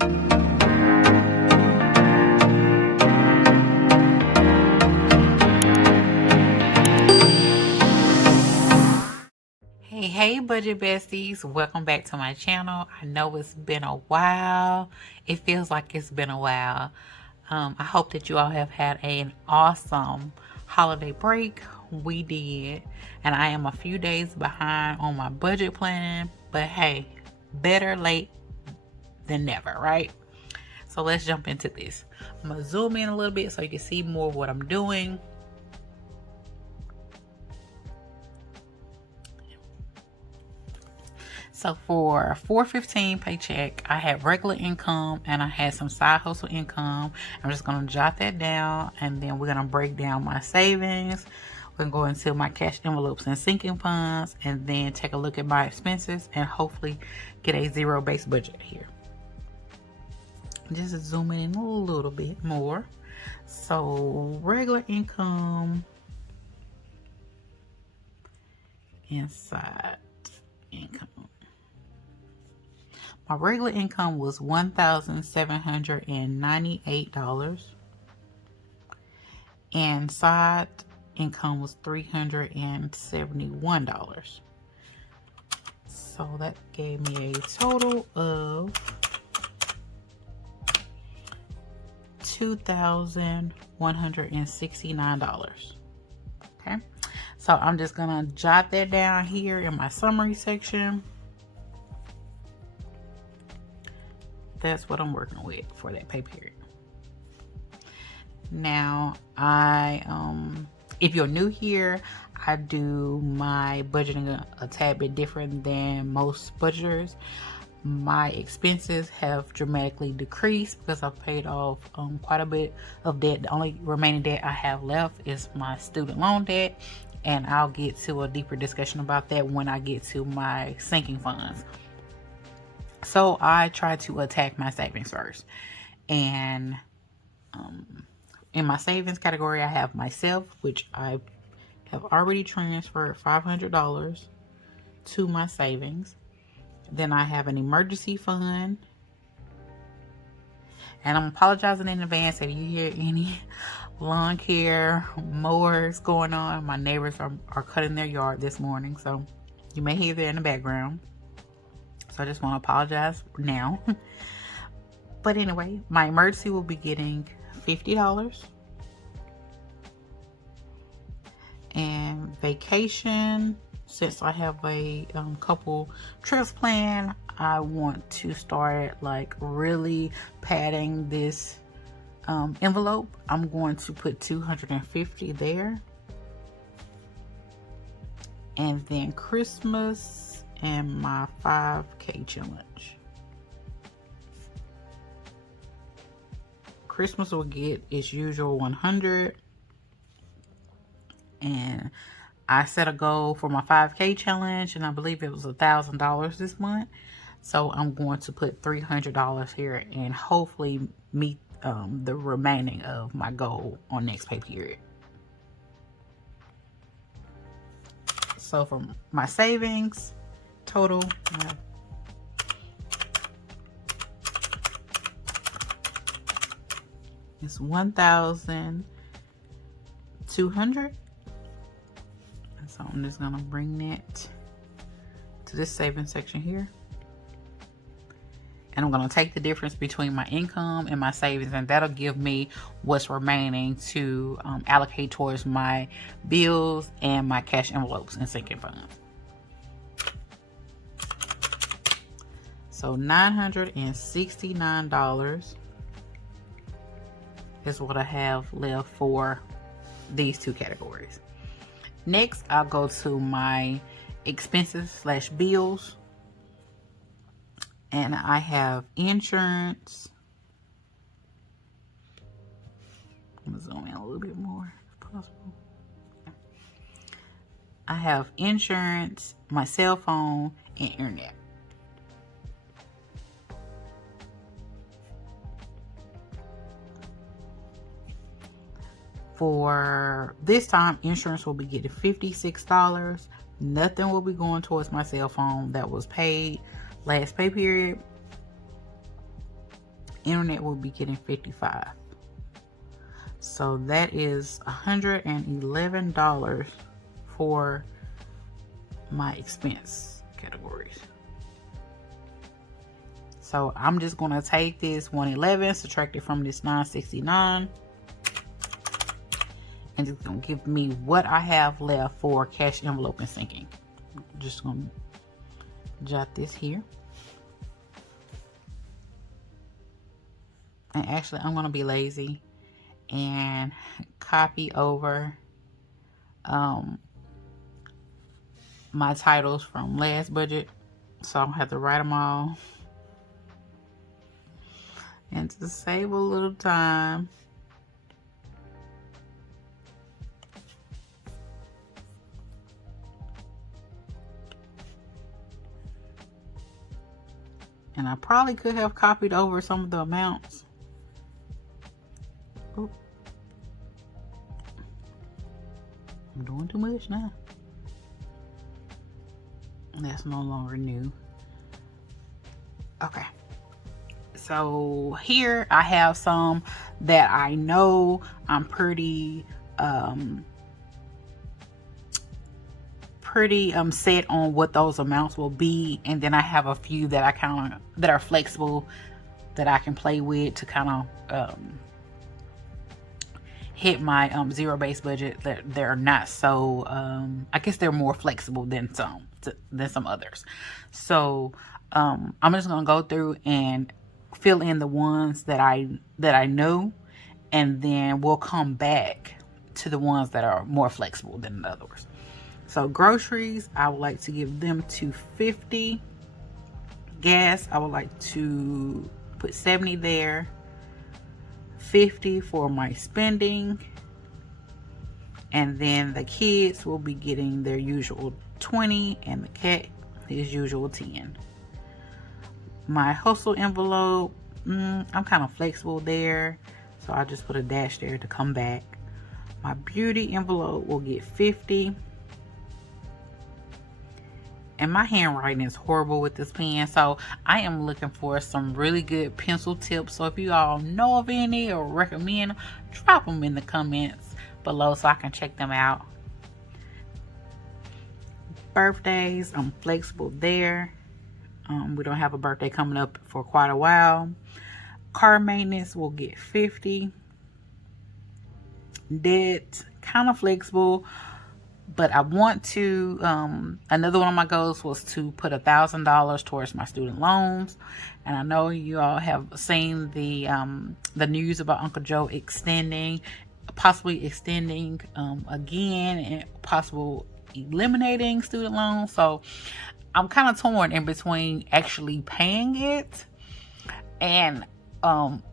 Hey budget besties, welcome back to my channel. I know it's been a while. It feels like it's been a while. I hope that you all have had an awesome holiday break. We did, and I am a few days behind on my budget plan, but hey, better late than never, right? So let's jump into this. I'm gonna zoom in a little bit so you can see more of what I'm doing. So for 415 paycheck, I had regular income and I had some side hustle income. I'm just going to jot that down, and then we're going to break down my savings. We're going to go into my cash envelopes and sinking funds, and then take a look at my expenses and hopefully get a zero-based budget here. Just zooming in a little bit more. So regular income inside income. My regular income was $1,798, and side income was $371. So that gave me a total of $2,169. Okay, so I'm just gonna jot that down here in my summary section. That's what I'm working with for that pay period. Now, if you're new here, I do my budgeting a tad bit different than most budgeters. My expenses have dramatically decreased because I've paid off quite a bit of debt. The only remaining debt I have left is my student loan debt, and I'll get to a deeper discussion about that when I get to my sinking funds. So I try to attack my savings first, and in my savings category, I have myself, which I have already transferred $500 to my savings. Then I have an emergency fund, and I'm apologizing in advance if you hear any lawn care mowers going on. My neighbors are cutting their yard this morning, so you may hear that in the background. So I just want to apologize now. But anyway, my emergency will be getting $50. And vacation, since I have a couple trips planned, I want to start like really padding this envelope. I'm going to put $250 there. And then Christmas and my 5K challenge. Christmas will get its usual 100, and I set a goal for my 5K challenge, and I believe it was $1,000 this month. So I'm going to put $300 here and hopefully meet the remaining of my goal on next pay period. So for my savings total, it's $1,200. So I'm just gonna bring that to this savings section here, and I'm gonna take the difference between my income and my savings, and that'll give me what's remaining to allocate towards my bills and my cash envelopes and sinking funds. So $969 is what I have left for these two categories. Next, I'll go to my expenses / bills, and I have insurance. I'm gonna zoom in a little bit more if possible. I have insurance, my cell phone, and internet. For this time, insurance will be getting $56. Nothing will be going towards my cell phone that was paid last pay period. internet will be getting 55. So that is $111 for my expense categories. So I'm just going to take this 111, subtract it from this 969, and it's going to give me what I have left for cash envelope and sinking. I'm just going to jot this here. And actually, I'm going to be lazy and copy over my titles from last budget, so I don't have to write them all. And to save a little time, and I probably could have copied over some of the amounts. Oop. I'm doing too much now. That's no longer new. Okay. So here I have some that I know I'm pretty set on what those amounts will be, and then I have a few that I that are flexible that I can play with to kind of hit my zero-based budget. That they're not so I guess they're more flexible than some others. So I'm just gonna go through and fill in the ones that I know, and then we'll come back to the ones that are more flexible than the others. So groceries, I would like to give them to 50. Gas, I would like to put 70 there. 50 for my spending. And then the kids will be getting their usual 20, and the cat his usual 10. My hustle envelope, I'm kind of flexible there, so I'll just put a dash there to come back. My beauty envelope will get 50. And my handwriting is horrible with this pen, so I am looking for some really good pencil tips. So if you all know of any or recommend, drop them in the comments below so I can check them out. Birthdays, I'm flexible there. We don't have a birthday coming up for quite a while. Car maintenance will get 50. Debt, kind of flexible, but I want to, another one of my goals was to put $1,000 towards my student loans. And I know you all have seen the news about Uncle Joe possibly extending again, and possible eliminating student loans. So I'm kind of torn in between actually paying it and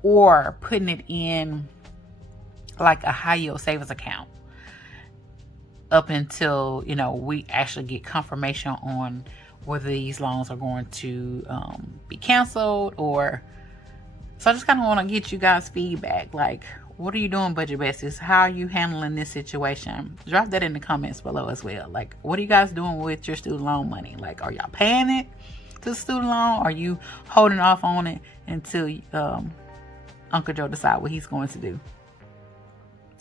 or putting it in like a high yield savings account up until, you know, we actually get confirmation on whether these loans are going to be canceled. Or so I just kind of want to get you guys feedback, like, what are you doing, budget besties? How are you handling this situation? Drop that in the comments below as well. Like, what are you guys doing with your student loan money? Like, are y'all paying it to the student loan? Are you holding off on it until Uncle Joe decide what he's going to do?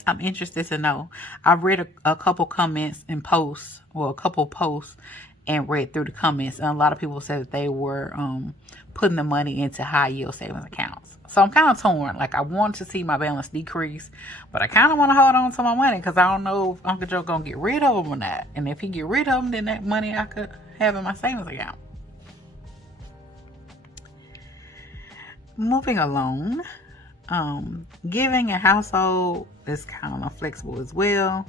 I'm interested to know. I've read a couple comments and posts, or a couple posts, and read through the comments, and a lot of people said that they were putting the money into high yield savings accounts. So I'm kind of torn. Like, I want to see my balance decrease, but I kind of want to hold on to my money because I don't know if Uncle Joe gonna get rid of them or not. And if he get rid of them, then that money I could have in my savings account. Moving along, giving a household is kind of flexible as well.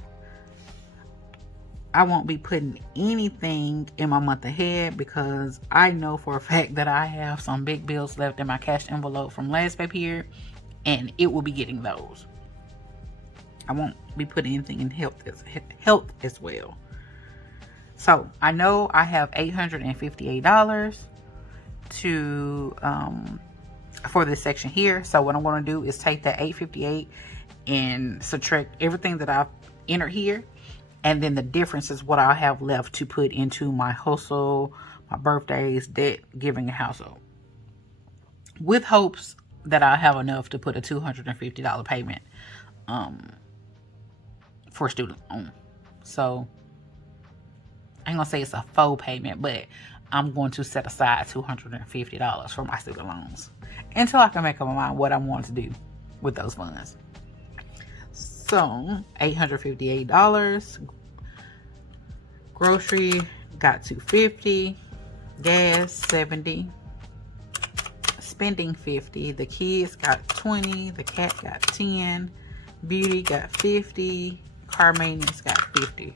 I won't be putting anything in my month ahead because I know for a fact that I have some big bills left in my cash envelope from last pay period, and it will be getting those. I won't be putting anything in health as well. So I know I have $858 to for this section here. So what I'm going to do is take that $858 and subtract everything that I've entered here. And then the difference is what I have left to put into my hustle, my birthdays, debt, giving, a household. With hopes that I'll have enough to put a $250 payment for student loan. So I ain't gonna say it's a full payment, but I'm going to set aside $250 for my student loans until I can make up my mind what I want to do with those funds. So $858. Grocery got $250. Gas $70. Spending $50. The kids got $20. The cat got $10. Beauty got $50. Car maintenance got $50.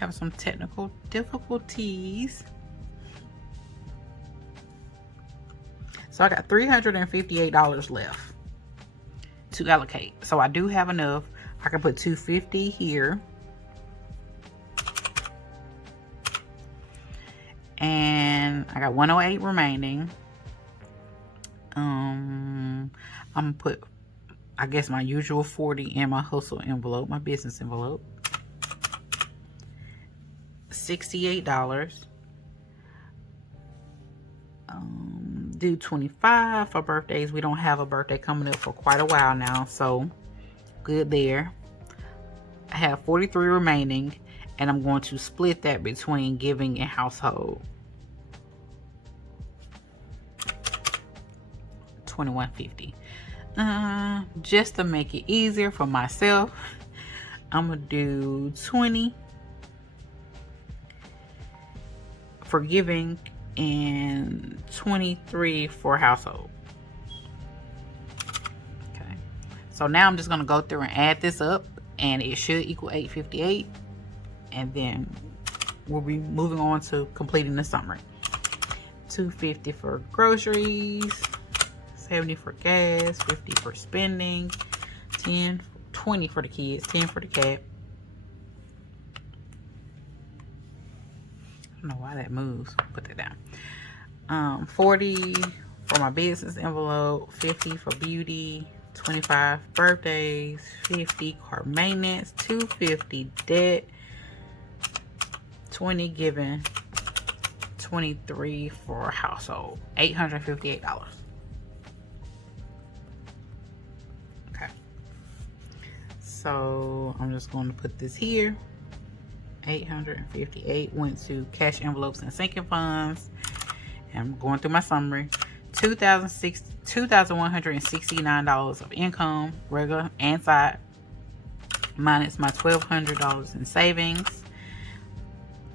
Have some technical difficulties. So I got $358 left to allocate. So I do have enough. I can put $250 here. And I got $108 remaining. I'm gonna put, I guess, my usual $40 in my hustle envelope, my business envelope. $68. Do $25 for birthdays. We don't have a birthday coming up for quite a while now, so good there. I have $43 remaining, and I'm going to split that between giving and household. $21.50. Just to make it easier for myself, I'm gonna do $20 for giving and $23 for household. Okay, so now I'm just gonna go through and add this up, and it should equal $858, and then we'll be moving on to completing the summary. $250 for groceries, $70 for gas, $50 for spending, $20 for the kids, $10 for the cat. I don't know why that moves. Put that down. $40 for my business envelope, $50 for beauty, $25 birthdays, $50 car maintenance, $250 debt, $20 giving, $23 for household. $858. Okay. So I'm just going to put this here. $858 went to cash envelopes and sinking funds. And I'm going through my summary. $2,169 of income, regular and side, minus my $1,200 in savings,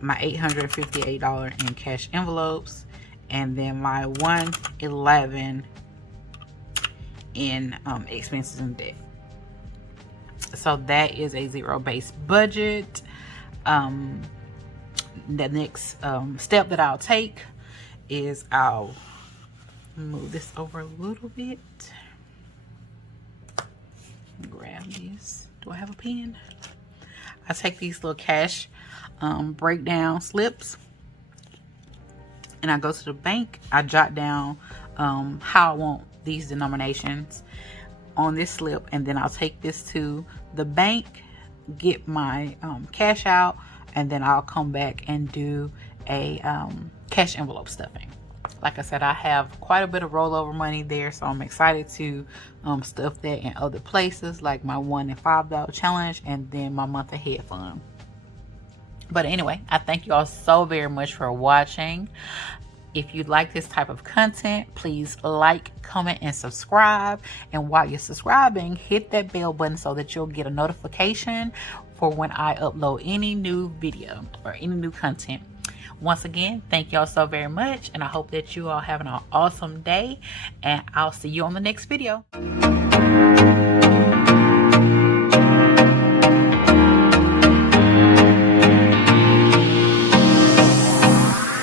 my $858 in cash envelopes, and then my $111 in expenses and debt. So that is a zero-based budget. The next step that I'll take is I'll move this over a little bit. Grab these. Do I have a pen? I take these little cash breakdown slips, and I go to the bank. I jot down how I want these denominations on this slip, and then I'll take this to the bank, get my cash out, and then I'll come back and do a cash envelope stuffing. Like I said, I have quite a bit of rollover money there, so I'm excited to stuff that in other places, like my $1 and $5 challenge, and then my month ahead fund. But anyway, I thank you all so very much for watching. If you like this type of content, please like, comment, and subscribe. And while you're subscribing, hit that bell button so that you'll get a notification for when I upload any new video or any new content. Once again, thank y'all so very much, and I hope that you all having an awesome day, and I'll see you on the next video.